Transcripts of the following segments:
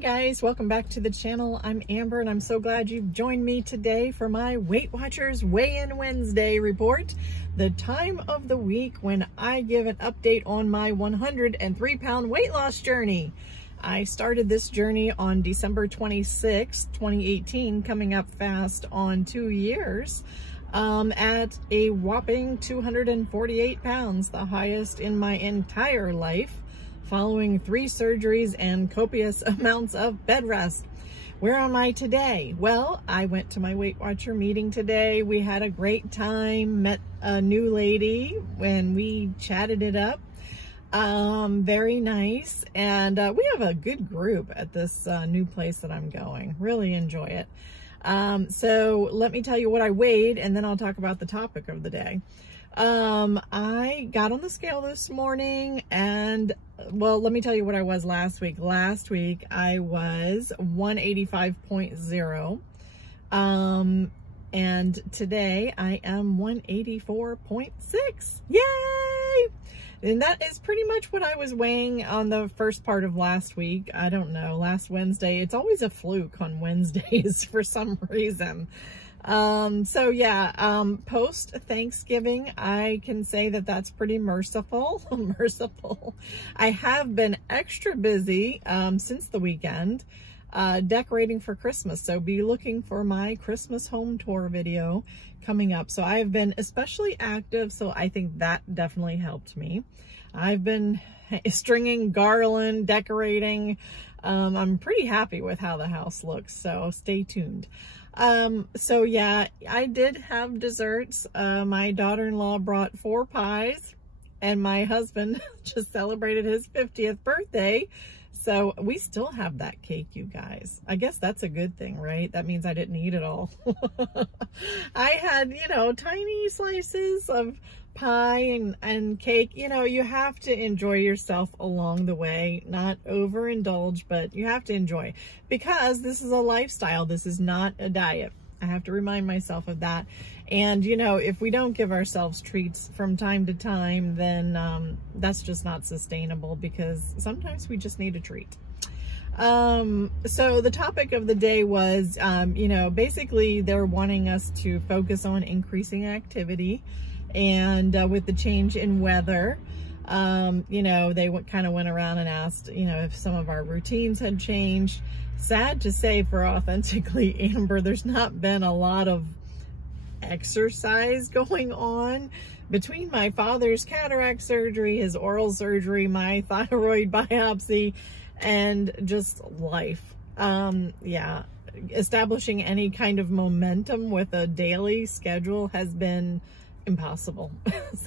guys, welcome back to the channel. I'm Amber and I'm so glad you've joined me today for my Weight Watchers Weigh-In Wednesday report, the time of the week when I give an update on my 103-pound weight loss journey. I started this journey on December 26, 2018, coming up fast on 2 years, at a whopping 248 pounds, the highest in my entire life, following 3 surgeries and copious amounts of bed rest. Where am I today? Well, I went to my Weight Watcher meeting today. We had a great time, met a new lady when we chatted it up. Very nice. And we have a good group at this new place that I'm going. Really enjoy it. So let me tell you what I weighed and then I'll talk about the topic of the day. I got on the scale this morning and, well, let me tell you what I was last week. Last week I was 185.0. And today I am 184.6. Yay! And that is pretty much what I was weighing on the first part of last week. I don't know, last Wednesday. It's always a fluke on Wednesdays for some reason. So yeah, post Thanksgiving, I can say that that's pretty merciful. I have been extra busy, since the weekend, decorating for Christmas. So be looking for my Christmas home tour video coming up. So I've been especially active. So I think that definitely helped me. I've been stringing garland, decorating. I'm pretty happy with how the house looks. So stay tuned. So yeah, I did have desserts. My daughter-in-law brought 4 pies and my husband just celebrated his 50th birthday. So we still have that cake, you guys. I guess that's a good thing, right? That means I didn't eat it all. I had, you know, tiny slices of pie and cake. You know, you have to enjoy yourself along the way, not overindulge, but you have to enjoy, because this is a lifestyle. This is not a diet. I have to remind myself of that. And, you know, if we don't give ourselves treats from time to time, then that's just not sustainable, because sometimes we just need a treat. So the topic of the day was, you know, basically they're wanting us to focus on increasing activity. And with the change in weather, you know, they kind of went around and asked, you know, if some of our routines had changed. Sad to say, for Authentically Amber, there's not been a lot of exercise going on between my father's cataract surgery, his oral surgery, my thyroid biopsy, and just life. Yeah, establishing any kind of momentum with a daily schedule has been impossible.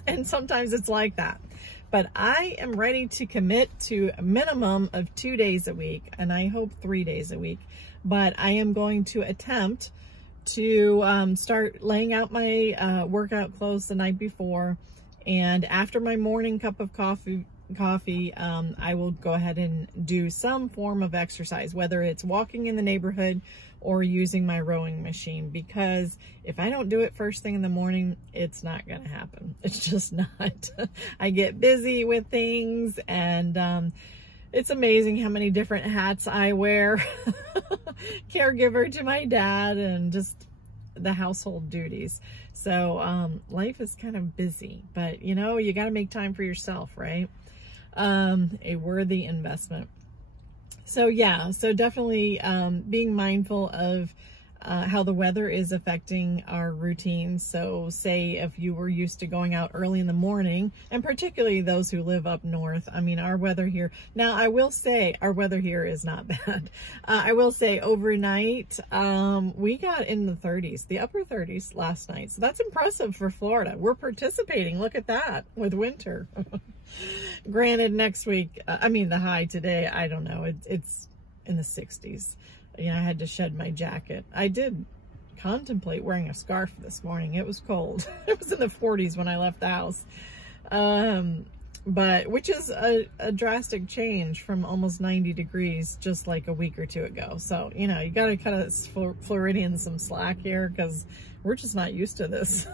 And sometimes it's like that. But I am ready to commit to a minimum of 2 days a week, and I hope 3 days a week. But I am going to attempt to start laying out my workout clothes the night before. And after my morning cup of coffee, I will go ahead and do some form of exercise, whether it's walking in the neighborhood or using my rowing machine, because if I don't do it first thing in the morning, it's not going to happen. It's just not. I get busy with things, and it's amazing how many different hats I wear. Caregiver to my dad, and just the household duties. So life is kind of busy, but you know, you got to make time for yourself, right? A worthy investment. So yeah, so definitely being mindful of how the weather is affecting our routines. So say if you were used to going out early in the morning, and particularly those who live up north, I mean, our weather here, now I will say our weather here is not bad. I will say overnight, we got in the 30s, the upper 30s last night. So that's impressive for Florida. We're participating, look at that, with winter. Granted, next week, I mean, the high today, I don't know, it's in the 60s. You know, I had to shed my jacket. I did contemplate wearing a scarf this morning. It was cold. It was in the 40s when I left the house. But which is a drastic change from almost 90 degrees just like a week or two ago. So, you know, you got to cut us Floridians some slack here, because we're just not used to this.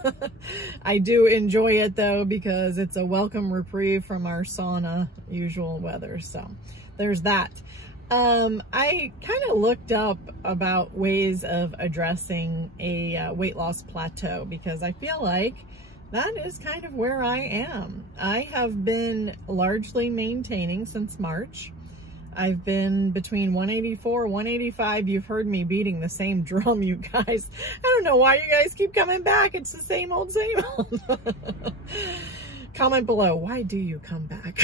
I do enjoy it though, because it's a welcome reprieve from our sauna usual weather. So there's that. I kind of looked up about ways of addressing a weight loss plateau, because I feel like that is kind of where I am. I have been largely maintaining since March. I've been between 184, 185. You've heard me beating the same drum, you guys. I don't know why you guys keep coming back. It's the same old, same old. Comment below, why do you come back?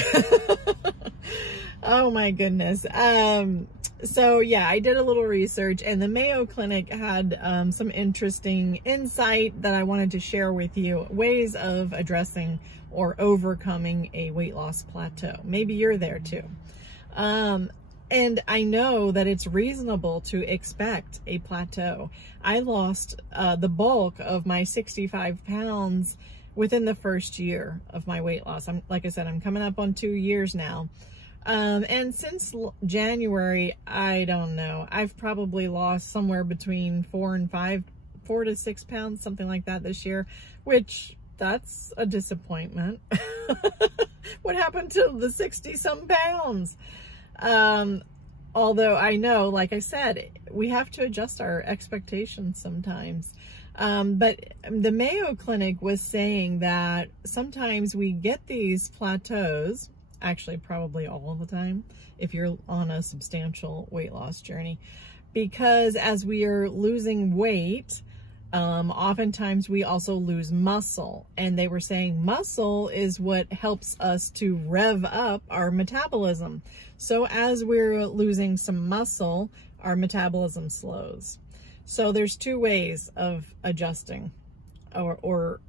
Oh my goodness. So yeah, I did a little research, and the Mayo Clinic had some interesting insight that I wanted to share with you, ways of addressing or overcoming a weight loss plateau. Maybe you're there too. And I know that it's reasonable to expect a plateau. I lost the bulk of my 65 pounds within the first year of my weight loss. Like I said, I'm coming up on 2 years now. And since January, I don't know, I've probably lost somewhere between 4 to 6 pounds, something like that this year, which that's a disappointment. What happened to the 60-some pounds? Although I know, like I said, we have to adjust our expectations sometimes. But the Mayo Clinic was saying that sometimes we get these plateaus, actually probably all the time, if you're on a substantial weight loss journey, because as we are losing weight, oftentimes we also lose muscle. And they were saying muscle is what helps us to rev up our metabolism. So as we're losing some muscle, our metabolism slows. So there's two ways of adjusting or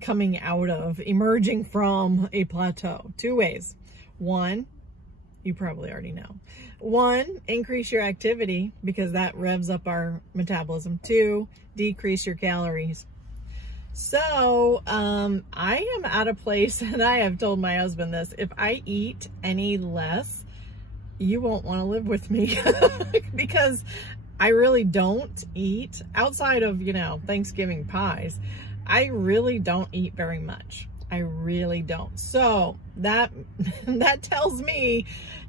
coming out of, emerging from a plateau. Two ways. One, you probably already know. One, increase your activity, because that revs up our metabolism. Two, decrease your calories. So I am at a place, and I have told my husband this, if I eat any less, you won't want to live with me. Because I really don't eat, outside of, you know, Thanksgiving pies, I really don't eat very much. I really don't. So that tells me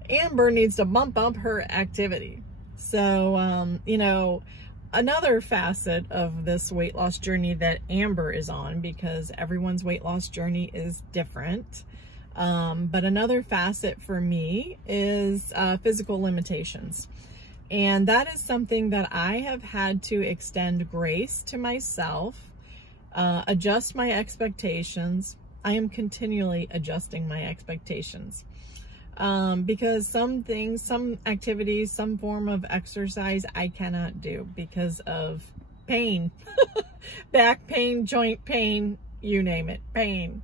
Amber needs to bump up her activity. So, you know, another facet of this weight loss journey that Amber is on, because everyone's weight loss journey is different. But another facet for me is physical limitations. And that is something that I have had to extend grace to myself, adjust my expectations. I am continually adjusting my expectations. Because some things, some activities, some form of exercise I cannot do because of pain. Back pain, joint pain, you name it, pain.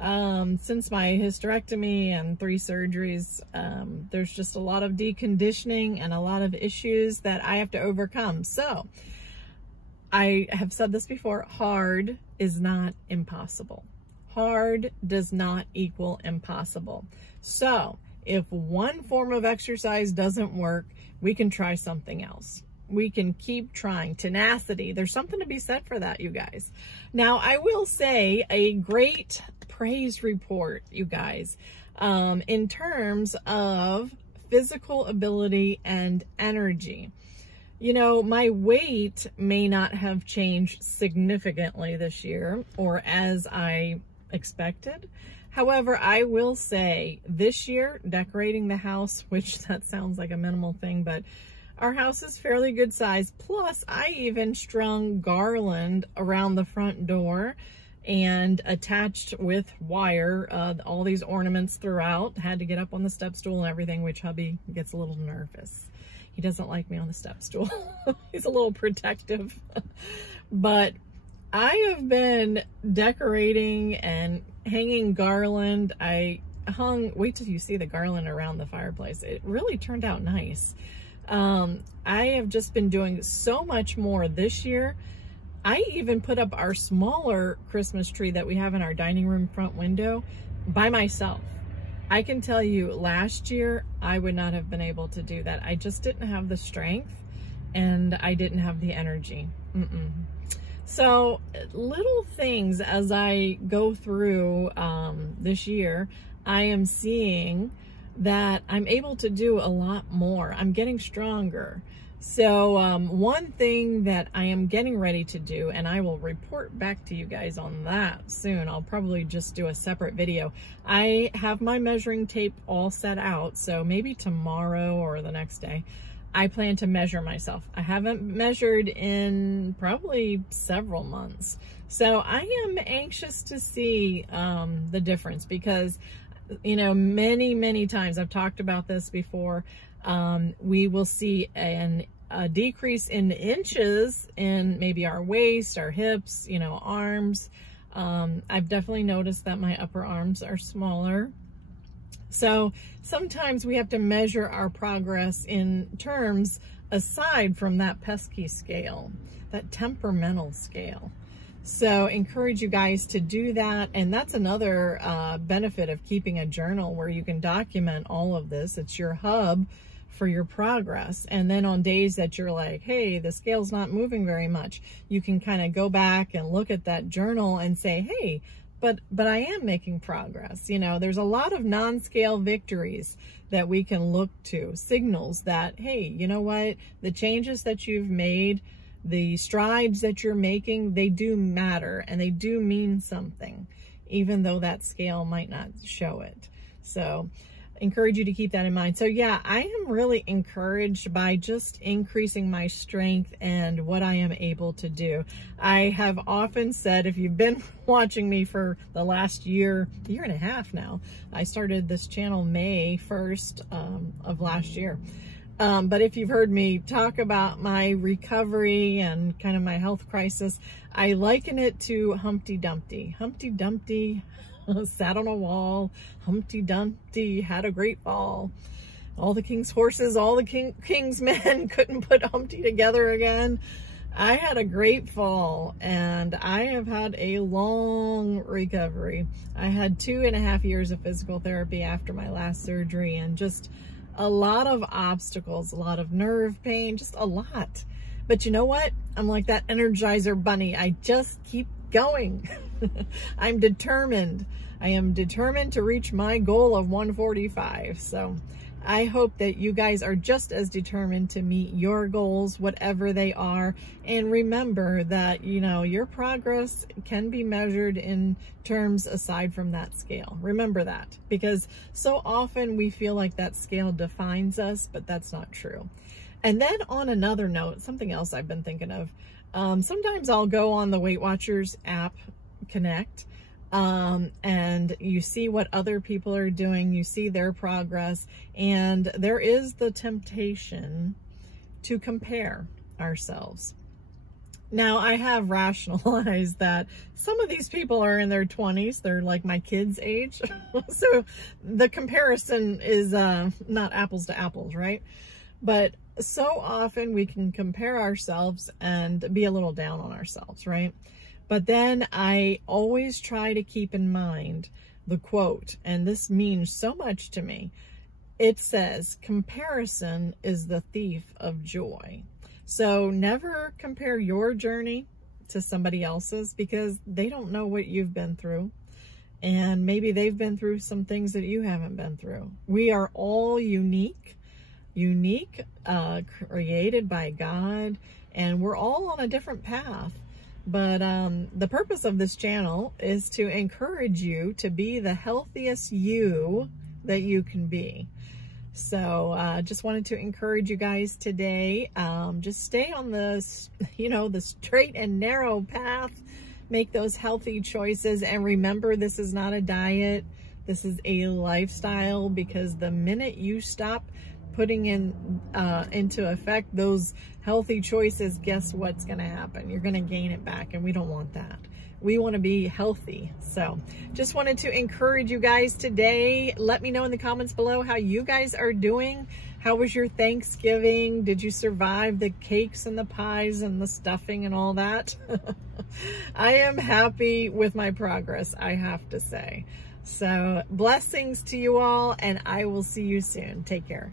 Since my hysterectomy and 3 surgeries, there's just a lot of deconditioning and a lot of issues that I have to overcome. So I have said this before, hard is not impossible. Hard does not equal impossible. So if one form of exercise doesn't work, we can try something else. We can keep trying. Tenacity. There's something to be said for that, you guys. Now, I will say a great praise report, you guys, in terms of physical ability and energy. You know, my weight may not have changed significantly this year, or as I expected. However, I will say this year, decorating the house, which that sounds like a minimal thing, but our house is fairly good size. Plus, I even strung garland around the front door and attached with wire all these ornaments throughout. Had to get up on the step stool and everything, which hubby gets a little nervous. He doesn't like me on the step stool. He's a little protective. But I have been decorating and hanging garland. I hung, wait till you see the garland around the fireplace. It really turned out nice. I have just been doing so much more this year. I even put up our smaller Christmas tree that we have in our dining room front window by myself. I can tell you last year, I would not have been able to do that. I just didn't have the strength and I didn't have the energy. So little things as I go through this year, I am seeing that I'm able to do a lot more. I'm getting stronger. So one thing that I am getting ready to do, and I will report back to you guys on that soon. I'll probably just do a separate video. I have my measuring tape all set out, so maybe tomorrow or the next day, I plan to measure myself. I haven't measured in probably several months. So I am anxious to see the difference, because, you know, many times, I've talked about this before, we will see a decrease in inches in maybe our waist, our hips, you know, arms. I've definitely noticed that my upper arms are smaller. So sometimes we have to measure our progress in terms aside from that pesky scale, that temperamental scale. So encourage you guys to do that. And that's another benefit of keeping a journal, where you can document all of this. It's your hub for your progress. And then on days that you're like, hey, the scale's not moving very much, you can kind of go back and look at that journal and say, hey, but I am making progress. You know, there's a lot of non-scale victories that we can look to, signals that, hey, you know what, the changes that you've made, the strides that you're making, they do matter, and they do mean something, even though that scale might not show it. So encourage you to keep that in mind. So yeah, I am really encouraged by just increasing my strength and what I am able to do. I have often said, if you've been watching me for the last year and a half now, I started this channel May 1st of last year. But if you've heard me talk about my recovery and kind of my health crisis, I liken it to Humpty Dumpty. Humpty Dumpty sat on a wall. Humpty Dumpty had a great fall. All the king's horses, all the king's men couldn't put Humpty together again. I had a great fall, and I have had a long recovery. I had 2.5 years of physical therapy after my last surgery, and just a lot of obstacles, a lot of nerve pain, just a lot. But you know what? I'm like that Energizer bunny. I just keep going. I'm determined. I am determined to reach my goal of 145. So I hope that you guys are just as determined to meet your goals, whatever they are. And remember that, you know, your progress can be measured in terms aside from that scale. Remember that, because so often we feel like that scale defines us, but that's not true. And then on another note, something else I've been thinking of, sometimes I'll go on the Weight Watchers app, Connect, and you see what other people are doing, you see their progress, and there is the temptation to compare ourselves. Now, I have rationalized that some of these people are in their 20s, they're like my kids' age, so the comparison is not apples to apples, right? But so often we can compare ourselves and be a little down on ourselves, right? But then I always try to keep in mind the quote, and this means so much to me. It says, comparison is the thief of joy. So never compare your journey to somebody else's, because they don't know what you've been through. And maybe they've been through some things that you haven't been through. We are all unique, created by God, and we're all on a different path. But the purpose of this channel is to encourage you to be the healthiest you that you can be. So just wanted to encourage you guys today. Just stay on the, the straight and narrow path. Make those healthy choices. And remember, this is not a diet. This is a lifestyle, because the minute you stop putting into effect those healthy choices, guess what's going to happen? You're going to gain it back, and we don't want that. We want to be healthy. So just wanted to encourage you guys today. Let me know in the comments below how you guys are doing. How was your Thanksgiving? Did you survive the cakes and the pies and the stuffing and all that? I am happy with my progress, I have to say. So blessings to you all, and I will see you soon. Take care.